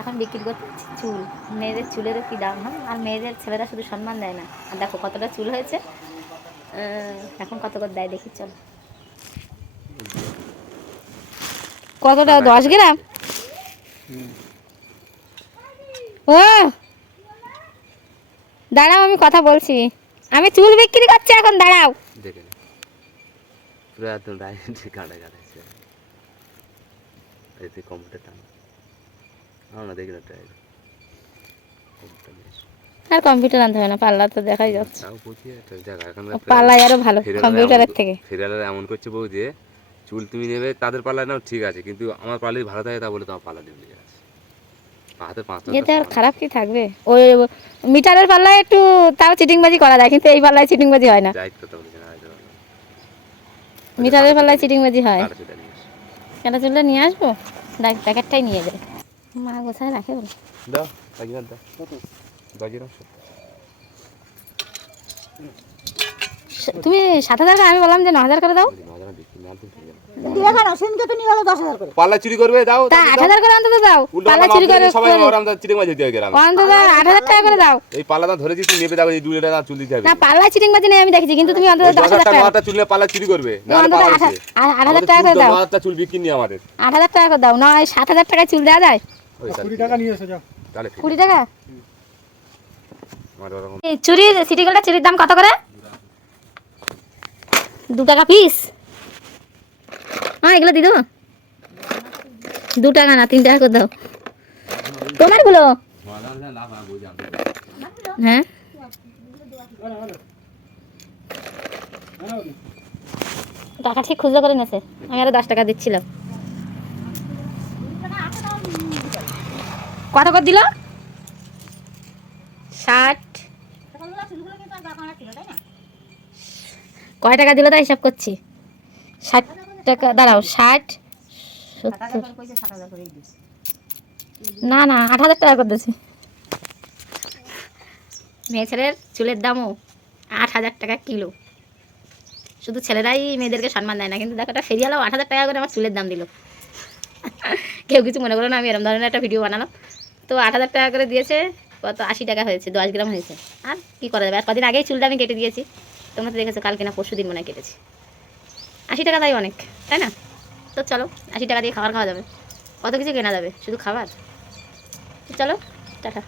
এখন বিক্রি করতে চুল। মেয়েদের চুলেরও কি দাম হয় আর মেয়েদের ছেলেরা শুধু সম্মান দেয় না। আর দেখো কতটা চুল হয়েছে। এখন কত করে দেয় দেখি চল। কতটা? দশ গ্রাম? ও! দাঁড়াও আমি কথা বলছি। আমি চুল বিক্রি করছি এখন দাঁড়াও। পুরো ডাইরেক্ট কাটা কাটা আছে এতে কম্পিউটার টান আমার দেখি না ট্রাই নিয়ে আর কম্পিউটার আনতে হবে না পার্লার তো দেখাই যাচ্ছে। আরও ভালো কম্পিউটারের থেকে। এমন করছে বউ দিয়ে চুল তুমি নেবে তাদের পার্লার নাও ঠিক আছে কিন্তু আমার ভালো থাকে তা বলে তোমার হাতে পাঁচ এতে আর খারাপ কি থাকবে? ওই মিটারের পাল্লায় একটু তাও চিটিংবাজি করা যায় কিন্তু এই পাল্লায় চিটিংবাজি হয় না। মিটারের পাল্লায় চিটিংবাজি হয়। কাটা চুলটা নিয়ে কেন চুলটা নিয়ে আসব? প্যাকেটটাই নিয়ে যায় মা গোছায় রাখে বলে। দাও কাকিনার দাও বাজি না তুমি সাত হাজার আমি বললাম যে ন হাজার করে দাও। পাল্লা চুরি করবে দাও। আট হাজার করে অন্তত দাও। পাল্লা চুরি করে সবাই চিটিং মাঝে দিয়ে গেলাম। অন্তত আট হাজার টাকা করে দাও। এই পাল্লাটা ধরেছি তুই নেবে যাবে এই দুই টাকা চুল দিতে হবে। না পাল্লায় চিটিংবাজি নেই আমি দেখেছি কিন্তু তুমি অন্তত দশ হাজার টাকা পাল্লা চুরি করবে না অন্তত আট আট- হাজার টাকা করে দাও। চুল বিক্রি আমাদের। আট হাজার টাকা করে দাও নয় সাত হাজার টাকায় চুল দেওয়া যায়? কুড়ি টাকা নিয়ে এসো যাও। কুড়ি টাকা? এই চুরির সিটি গোল্ডের চুরির দাম কত করে? দু টাকা পিস হ্যাঁ এগুলো দিয়ে দেবো। দু টাকা না তিন টাকা করে দাও। তোমারগুলো? হ্যাঁ? টাকা ঠিক খুচরো করে নেছে আমি আরও দশ টাকা দিচ্ছিলাম। কত করে দিল। ষাট। কয় টাকা দিল তাই হিসাব করছি। ষাট টাকা, দাঁড়াও, ষাট, সত্তর। না না, আট হাজার টাকা করে দিয়েছি। মেয়ে ছেলের চুলের দামও আট হাজার টাকা কিলো। শুধু ছেলেরাই মেয়েদেরকে সম্মান দেয় না, কিন্তু দেখো, একটা ফেরিয়ালাও আট হাজার টাকা করে আমার চুলের দাম দিল। কেউ কিছু মনে করো না, আমি এরম ধরনের একটা ভিডিও বানালাম। তো আট হাজার টাকা করে দিয়েছে। কত? আশি টাকা হয়েছে, দশ গ্রাম হয়েছে। আর কি করা যাবে? আর কদিন আগেই চুলটা আমি কেটে দিয়েছি। তোমরা তো দেখেছ, কালকে না পরশু দিন মনে কেটেছি। আশি টাকা তাই অনেক, তাই না? তো চলো, আশি টাকা দিয়ে খাবার খাওয়া যাবে। কত কিছু কেনা যাবে? শুধু খাবার? চলো, টাটা।